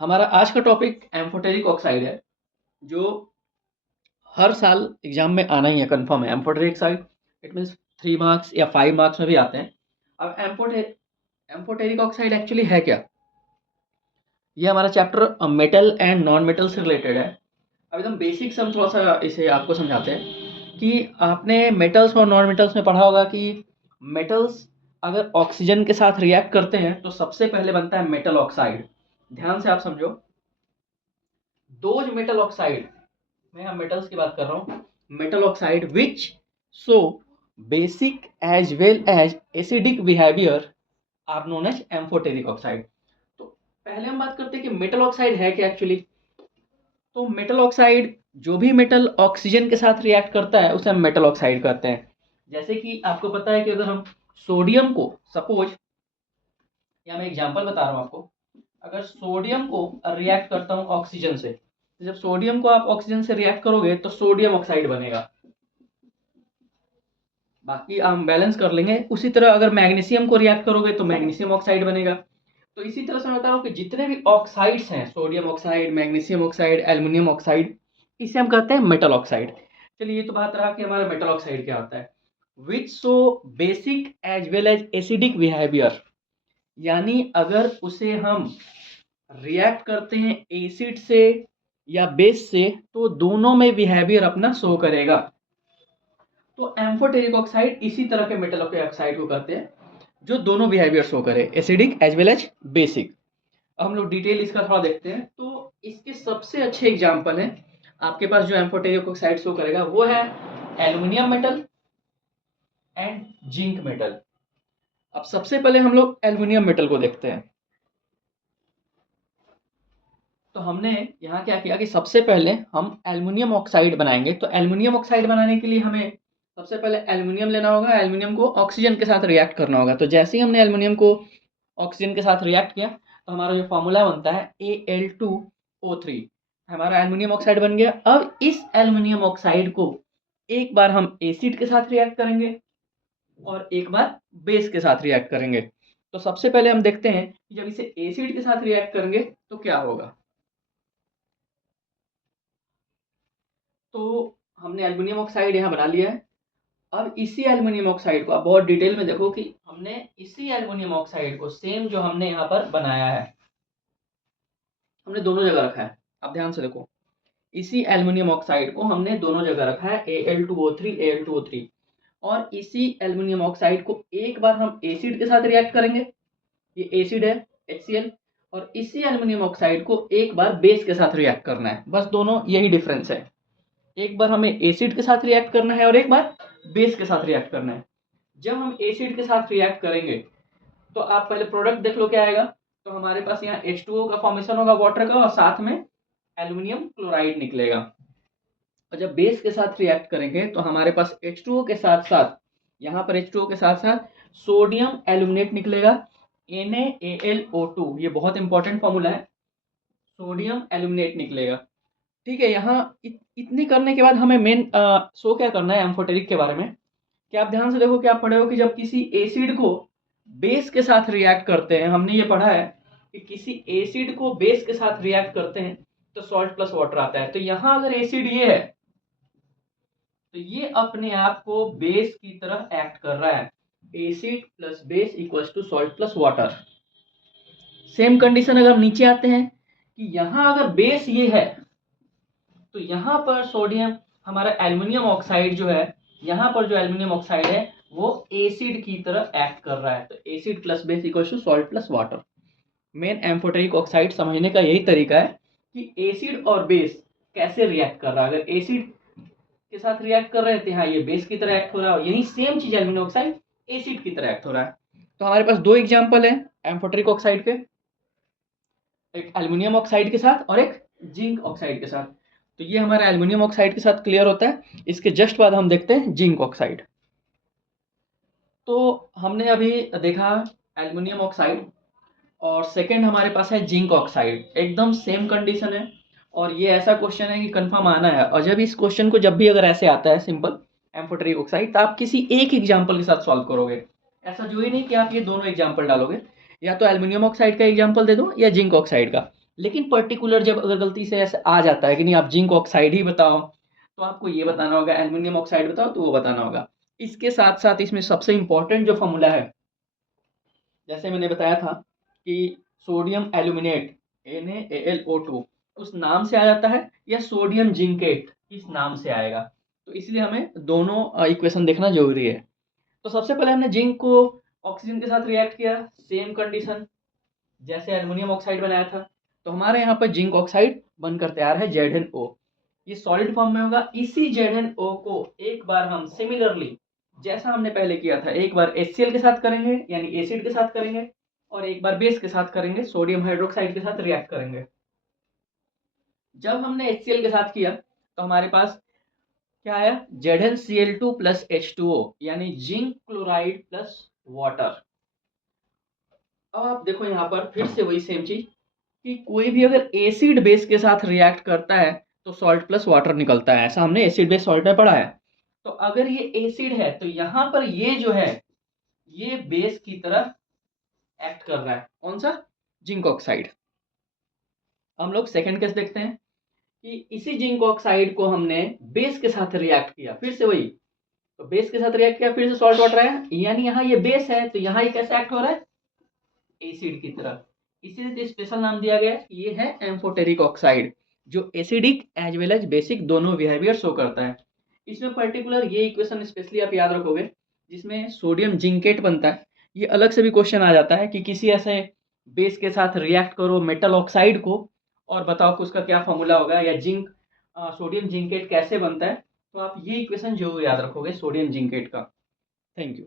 हमारा आज का टॉपिक एम्फोटेरिक ऑक्साइड है, जो हर साल एग्जाम में आना ही है, कंफर्म है। Amphoteric oxide it means 3 marks या 5 मार्क्स में भी आते हैं। अब एम्फोटेरिक ऑक्साइड एक्चुअली है क्या? ये हमारा chapter metal and non metal से रिलेटेड है। अब एकदम बेसिक से हम थोड़ा सा इसे आपको समझाते हैं कि आपने मेटल्स और नॉन मेटल्स में पढ़ा होगा कि मेटल्स अगर ऑक्सीजन के साथ रिएक्ट करते हैं तो सबसे पहले बनता है मेटल ऑक्साइड। ध्यान से आप समझो, दोज मेटल ऑक्साइड, मैं यहाँ मेटल्स की बात कर रहा हूँ, metal oxide which so basic as well as acidic behaviour are known as amphoteric oxide. तो पहले हम बात करते हैं कि मेटल ऑक्साइड है क्या एक्चुअली। तो मेटल ऑक्साइड, जो भी मेटल ऑक्सीजन के साथ रिएक्ट करता है उसे हम मेटल ऑक्साइड कहते हैं। जैसे कि आपको पता है कि अगर हम सोडियम को सपोज, या मैं एग्जांपल बता रहा हूँ आपको, अगर सोडियम को रिएक्ट करता हूँ ऑक्सीजन से, तो जब सोडियम को आप ऑक्सीजन से रिएक्ट करोगे तो सोडियम ऑक्साइड बनेगा। बाकी हम बैलेंस कर लेंगे। उसी तरह अगर मैग्नीशियम को रिएक्ट करोगे तो मैग्नीशियम ऑक्साइड बनेगा। तो इसी तरह से मैं बता रहा हूँ कि जितने भी ऑक्साइड्स हैं, sodium oxide, magnesium oxide, aluminium oxide, इसे हम कहते हैं मेटल ऑक्साइड। चलिए, ये तो बात रहा कि हमारा मेटल ऑक्साइड क्या होता है। Which so basic as well as acidic behaviour, यानी अगर उसे हम रिएक्ट करते हैं एसिड से या बेस से तो दोनों में बिहेवियर अपना शो करेगा। तो एम्फोटेरिक ऑक्साइड इसी तरह के मेटल ऑक्साइड को कहते हैं जो दोनों बिहेवियर शो करे, acidic as well as basic. अब हम लोग डिटेल इसका थोड़ा देखते हैं। तो इसके सबसे अच्छे एग्जाम्पल हैं आपके पास जो एम्फोटेरिक ऑक्साइड शो करेगा, वो है aluminium metal and zinc metal. अब सबसे पहले हम लोग एल्युमिनियम मेटल को देखते हैं। तो हमने यहाँ क्या किया कि सबसे पहले हम एल्युमिनियम ऑक्साइड बनाएंगे। तो एल्युमिनियम ऑक्साइड बनाने के लिए हमें सबसे पहले एल्युमिनियम लेना होगा, एल्युमिनियम को ऑक्सीजन के साथ रिएक्ट करना होगा। तो जैसे ही हमने एल्युमिनियम को ऑक्सीजन के साथ रिएक्ट किया तो हमारा जो फॉर्मूला बनता है Al2O3, हमारा एल्युमिनियम ऑक्साइड बन गया। अब इस एल्युमिनियम ऑक्साइड को एक बार हम एसिड के साथ रिएक्ट करेंगे और एक बार बेस के साथ रिएक्ट करेंगे। तो सबसे पहले हम देखते हैं कि जब इसे एसिड के साथ रिएक्ट करेंगे तो क्या होगा। तो हमने एल्युमिनियम ऑक्साइड यहाँ बना लिया है। अब इसी एल्युमिनियम ऑक्साइड को आप बहुत डिटेल में देखो कि हमने इसी एल्युमिनियम ऑक्साइड को सेम जो हमने यहाँ पर बनाया है, हमने दोनों जगह रखा है। आप ध्यान से देखो, इसी एल्युमिनियम ऑक्साइड को हमने दोनों जगह रखा है, Al2O3 और इसी एल्युमिनियम ऑक्साइड को एक बार हम एसिड के साथ रिएक्ट करेंगे, ये एसिड है HCl, और इसी एल्युमिनियम ऑक्साइड को एक बार बेस के साथ रिएक्ट करना है। बस दोनों यही डिफरेंस है, एक बार हमें एसिड के साथ रिएक्ट करना है और एक बार बेस के साथ रिएक्ट करना है। जब हम एसिड के साथ रिएक्ट करेंगे तो आप पहले प्रोडक्ट देख लो क्या आएगा। तो हमारे पास यहाँ H2O का फॉर्मेशन होगा वाटर का, और साथ में एल्युमिनियम क्लोराइड निकलेगा। और जब बेस के साथ रिएक्ट करेंगे तो हमारे पास H2O के साथ साथ, यहाँ पर H2O के साथ साथ सोडियम एल्यूमिनेट निकलेगा, NaAlO2, ये बहुत इंपॉर्टेंट फॉर्मूला है, सोडियम एल्यूमिनेट निकलेगा। ठीक है, यहाँ इतनी करने के बाद हमें मेन शो क्या करना है एम्फोटेरिक के बारे में, कि आप ध्यान से देखो कि आप पढ़े हो कि जब किसी एसिड को बेस के साथ रिएक्ट करते हैं, हमने ये पढ़ा है कि किसी एसिड को बेस के साथ रिएक्ट करते हैं तो सॉल्ट प्लस वाटर आता है। तो यहाँ अगर एसिड ये है तो ये अपने आप को बेस की तरह एक्ट कर रहा है, acid plus base equals to salt plus water. Same condition अगर नीचे आते हैं कि यहाँ अगर बेस ये है तो यहाँ पर सोडियम, हमारा एल्युमिनियम ऑक्साइड जो है, यहाँ पर जो एल्युमिनियम ऑक्साइड है वो एसिड की तरह एक्ट कर रहा है। तो acid plus base equals to salt plus water. Main amphoteric oxide समझने का यही तरीका है कि एसिड और बेस कैसे रिएक्ट कर रहा है। अगर एसिड के साथ रिएक्ट कर रहे थे, हाँ ये बेस की तरह एक्ट हो रहा है, यही सेम चीज एल्युमिनियम ऑक्साइड एसिड की तरह एक्ट हो रहा है। तो हमारे पास दो एग्जांपल है एम्फोटेरिक ऑक्साइड के, एक एल्युमिनियम ऑक्साइड के साथ और एक जिंक ऑक्साइड के साथ। तो ये हमारा एल्युमिनियम ऑक्साइड के साथ क्लियर होता है। इसके जस्ट बाद हम देखते हैं जिंक ऑक्साइड। तो हमने अभी देखा एल्युमिनियम ऑक्साइड, और सेकंड हमारे पास है जिंक ऑक्साइड। एकदम सेम कंडीशन है, और ये ऐसा क्वेश्चन है कि कंफर्म आना है। और जब इस क्वेश्चन को जब भी अगर ऐसे आता है सिंपल एम्फोटेरिक ऑक्साइड, तो आप किसी एक एग्जाम्पल के साथ सॉल्व करोगे। ऐसा जो ही नहीं कि आप ये दोनों एग्जाम्पल डालोगे, या तो एल्युमिनियम ऑक्साइड का एग्जाम्पल दे दो या जिंक ऑक्साइड का, लेकिन पर्टिकुलर जब अगर गलती से ऐसे आ जाता है कि नहीं आप जिंक ऑक्साइड ही बताओ, तो आपको ये बताना होगा, एल्युमिनियम ऑक्साइड बताओ तो वो बताना होगा। इसके साथ साथ इसमें सबसे इंपॉर्टेंट जो फॉर्मूला है, जैसे मैंने बताया था कि सोडियम एल्यूमिनेट NaAlO2 उस नाम से आ जाता है, या सोडियम जिंकेट इस नाम से आएगा। तो इसलिए हमें दोनों इक्वेशन देखना जरूरी है। तो सबसे पहले हमने जिंक को ऑक्सीजन के साथ रिएक्ट किया, सेम कंडीशन जैसे एल्युमिनियम ऑक्साइड बनाया था। तो हमारे यहाँ पर जिंक ऑक्साइड बनकर तैयार है ZnO। ये सॉलिड फॉर्म में होगा। इसी ZnO को एक बार हम सिमिलरली जैसा हमने पहले किया था, एक बार HCl के साथ करेंगे यानी एसिड के साथ करेंगे, और एक बार बेस के साथ करेंगे, सोडियम हाइड्रोक्साइड के साथ रिएक्ट करेंगे। जब हमने HCl के साथ किया तो हमारे पास क्या आया, ZnCl2 प्लस H2O यानी जिंक क्लोराइड प्लस वाटर। अब आप देखो यहाँ पर फिर से वही सेम चीज कि कोई भी अगर एसिड बेस के साथ रिएक्ट करता है तो सॉल्ट प्लस वाटर निकलता है, ऐसा हमने एसिड बेस सॉल्ट में पढ़ा है। तो अगर ये एसिड है तो यहाँ पर ये जो है ये बेस की तरह एक्ट कर रहा है, कौन सा, जिंक ऑक्साइड। हम लोग सेकंड केस देखते हैं कि इसी जिंक ऑक्साइड को हमने बेस के साथ रिएक्ट किया, फिर से वही, तो बेस के साथ रिएक्ट किया, फिर से सॉल्ट वाटर आया, यानी यहाँ ये बेस है तो यहाँ ये कैसे एक्ट हो रहा है, एसिड की तरह। इसीलिए स्पेशल नाम दिया गया है, ये है एम्फोटेरिक ऑक्साइड, जो acidic as well as basic दोनों बिहेवियर शो करता है। इसमें पर्टिकुलर ये इक्वेशन स्पेशली आप याद रखोगे जिसमें सोडियम जिंकेट बनता है। ये अलग से भी क्वेश्चन आ जाता है कि किसी ऐसे बेस के साथ रिएक्ट करो मेटल ऑक्साइड को और बताओ कि उसका क्या फॉर्मूला होगा, या जिंक सोडियम जिंकेट कैसे बनता है। तो आप ये इक्वेशन जरूर याद रखोगे सोडियम जिंकेट का। Thank you.